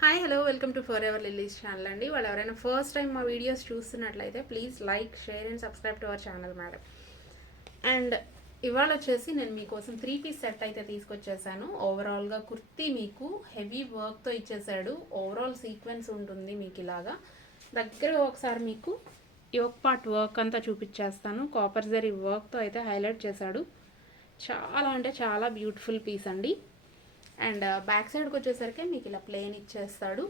Hi hello welcome to for ever lilies channel అండి. వాళ్ళు ఎవరైనా ఫస్ట్ టైం మా వీడియోస్ చూస్తున్నట్లయితే please like share and subscribe to our channel madam. And ఇవాళ వచ్చేసి నేను మీకోసం 3 పీస్ సెట్ అయితే తీసుకొచ్చేసాను. ఓవరాల్గా కుర్తీ మీకు హెవీ వర్క్తో ఇచ్చేసాడు. ఓవరాల్ సీక్వెన్స్ ఉంటుంది మీకు ఇలాగా. దగ్గర ఒకసారి మీకు యోక్ పార్ట్ వర్క్ అంతా చూపించేస్తాను. కాపర్ జరీ వర్క్తో అయితే హైలైట్ చేశాడు. చాలా అంటే చాలా బ్యూటిఫుల్ పీస్ అండి. అండ్ బ్యాక్ సైడ్కి వచ్చేసరికి మీకు ఇలా ప్లెయిన్ ఇచ్చేస్తాడు.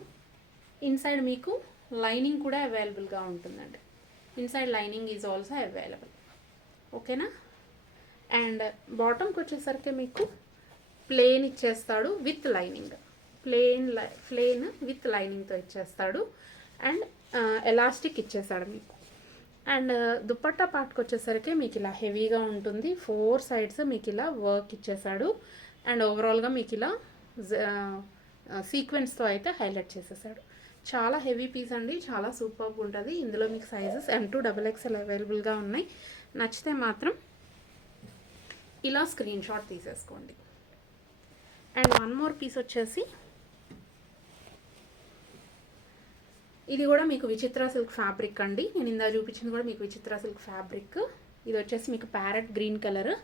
ఇన్సైడ్ మీకు లైనింగ్ కూడా అవైలబుల్గా ఉంటుందండి. Inside lining is also available. ఓకేనా. అండ్ బాటమ్కి వచ్చేసరికి మీకు ప్లెయిన్ ఇచ్చేస్తాడు విత్ లైనింగ్. ప్లెయిన్ విత్ లైనింగ్తో ఇచ్చేస్తాడు. అండ్ ఎలాస్టిక్ ఇచ్చేస్తాడు మీకు. అండ్ దుపట్టా పార్ట్కి వచ్చేసరికి మీకు ఇలా హెవీగా ఉంటుంది. 4 సైడ్స్ మీకు ఇలా వర్క్ ఇచ్చేసాడు. అండ్ ఓవరాల్గా మీకు ఇలా సీక్వెన్స్తో అయితే హైలైట్ చేసేసాడు. చాలా హెవీ పీస్ అండి, చాలా సూపర్గా ఉంటుంది. ఇందులో మీకు సైజెస్ M2 XXL అవైలబుల్గా ఉన్నాయి. నచ్చితే మాత్రం ఇలా స్క్రీన్ షాట్ తీసేసుకోండి. అండ్ వన్ మోర్ పీస్ వచ్చేసి ఇది కూడా మీకు విచిత్ర సిల్క్ ఫ్యాబ్రిక్ అండి. నేను ఇందా చూపించింది కూడా మీకు విచిత్ర సిల్క్ ఫ్యాబ్రిక్. ఇది వచ్చేసి మీకు ప్యారెట్ గ్రీన్ కలర్.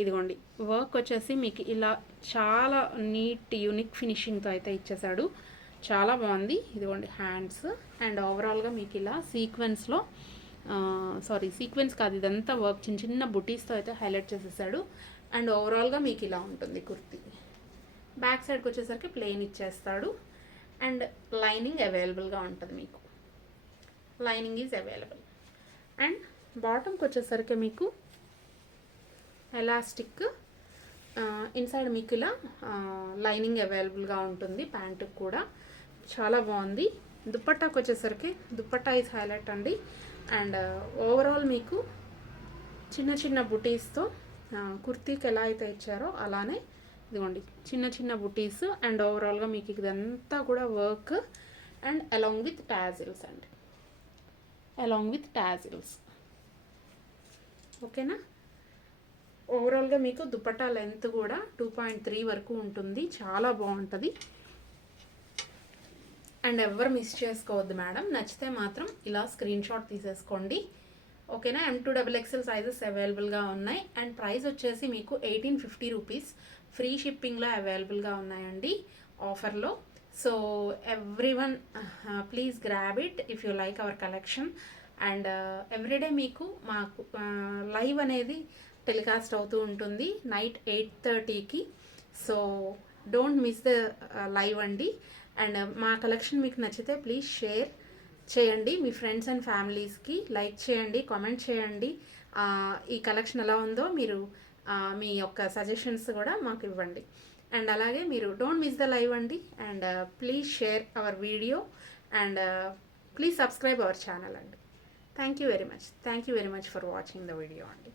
ఇదిగోండి వర్క్ వచ్చేసి మీకు ఇలా చాలా నీట్ యూనిక్ ఫినిషింగ్తో అయితే ఇచ్చేసాడు. చాలా బాగుంది. ఇదిగోండి హ్యాండ్స్. అండ్ ఓవరాల్గా మీకు ఇలా సీక్వెన్స్లో సీక్వెన్స్ కాదు, ఇదంతా వర్క్ చిన్న చిన్న బుటీస్తో అయితే హైలైట్ చేసేసాడు. అండ్ ఓవరాల్గా మీకు ఇలా ఉంటుంది కుర్తీ. బ్యాక్ సైడ్కి వచ్చేసరికి ప్లెయిన్ ఇచ్చేస్తాడు. అండ్ లైనింగ్ అవైలబుల్గా ఉంటుంది మీకు. Lining is available. అండ్ బాటమ్కి వచ్చేసరికి మీకు ఎలాస్టిక్, ఇన్సైడ్ మీకు ఇలా లైనింగ్ అవైలబుల్గా ఉంటుంది. ప్యాంటుకు కూడా చాలా బాగుంది. దుపట్టాకు వచ్చేసరికి దుపట్టా ఈజ్ హైలైట్ అండి. అండ్ ఓవరాల్ మీకు చిన్న చిన్న బుటీస్తో కుర్తీకి ఎలా అయితే ఇచ్చారో అలానే ఇదిగోండి చిన్న చిన్న బుటీస్. అండ్ ఓవరాల్గా మీకు ఇదంతా కూడా work and along with tassels అండి. Along with tassels. ఓకేనా. ఓవరాల్గా మీకు దుపట్టా లెంత్ కూడా 2.3 వరకు ఉంటుంది. చాలా బాగుంటుంది. అండ్ ఎవరు మిస్ చేసుకోవద్దు మేడం. నచ్చితే మాత్రం ఇలా స్క్రీన్ షాట్ తీసేసుకోండి. ఓకేనా. M2 XXL సైజెస్ అవైలబుల్గా ఉన్నాయి. అండ్ ప్రైస్ వచ్చేసి మీకు 1850 రూపీస్. ఫ్రీ షిప్పింగ్లో అవైలబుల్గా ఉన్నాయండి ఆఫర్లో. So everyone please grab it if you like our collection. And everyday మీకు మాకు లైవ్ అనేది టెలికాస్ట్ అవుతూ ఉంటుంది నైట్ 8:30కి. So don't miss the live అండి. అండ్ మా కలెక్షన్ మీకు నచ్చితే ప్లీజ్ షేర్ చేయండి మీ ఫ్రెండ్స్ అండ్ ఫ్యామిలీస్కి. లైక్ చేయండి, కామెంట్ చేయండి. ఈ కలెక్షన్ ఎలా ఉందో మీరు మీ యొక్క సజెషన్స్ కూడా మాకు ఇవ్వండి. అండ్ అలాగే మీరు డోంట్ మిస్ ద లైవ్ అండి. And please share our video. And please subscribe our channel అండి. Thank you very much. Thank you very much for watching the video అండి.